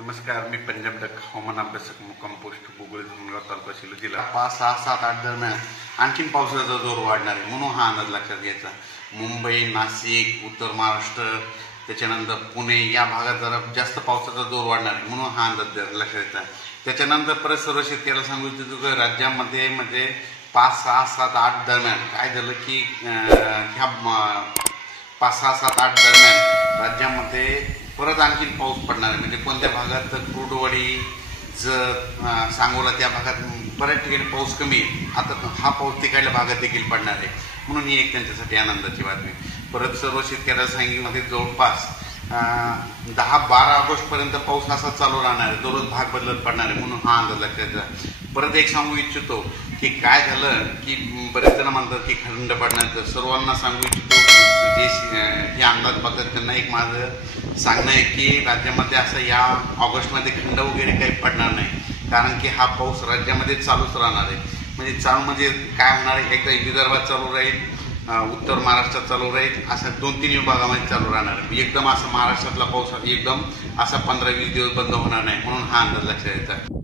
नमस्कार, मी पंजाब डक हवामान अभ्यासक मुक्काम पोस्ट बोगळे धर्मगाव तालुका शिलो जिल्हा. 5, 6, 7, 8 दरम्यान आणखीन पावसाचा जोर वाढणार आहे म्हणून हा अंदाज लक्षात घ्यायचा. मुंबई, नाशिक, उत्तर महाराष्ट्र, त्याच्यानंतर पुणे या भागात जरा जास्त पावसाचा जोर वाढणार आहे म्हणून हा अंदाज लक्षात घ्यायचा. त्याच्यानंतर परत सर्व शेतकऱ्याला सांगू इच्छितो की राज्यामध्ये 5, 6, 7, 8 दरम्यान काय झालं की ह्या 5, 6, 7, 8 दरम्यान राज्यामध्ये परत आणखीन पाऊस पडणार आहे. म्हणजे कोणत्या भागात कुर्डुवाडी, जत, सांगोला त्या भागात बऱ्याच ठिकाणी पाऊस कमी आहे. आता हा पाऊस तिकडल्या भागात देखील पडणार आहे म्हणून ही एक त्यांच्यासाठी आनंदाची बातमी. परत सर्व शेतकऱ्याला सांगितलं जवळपास 10-12 ऑगस्टपर्यंत पाऊस असा चालू राहणार आहे. दररोज भाग बदलत पडणार आहे म्हणून हा अंदाज लक्षात. परत एक सांगू इच्छितो की काय झालं की बरेच जण म्हणतात की खंड पडणार. तर सर्वांना सांगू इच्छितो जे हे अंदाज बघतात त्यांना एक माझं सांगणं आहे की राज्यामध्ये असं या ऑगस्टमध्ये खंड वगैरे काही पडणार नाही. कारण की हा पाऊस राज्यामध्ये चालूच राहणार आहे. म्हणजे काय होणार आहे, एकदा विदर्भात चालू राहील, उत्तर महाराष्ट्रात चालू राहील, असा 2-3 विभागामध्ये चालू राहणार आहे. एकदम असं महाराष्ट्रातला पाऊस एकदम असा 15-20 दिवस बंद होणार नाही म्हणून हा अंदाज लक्षात येतो.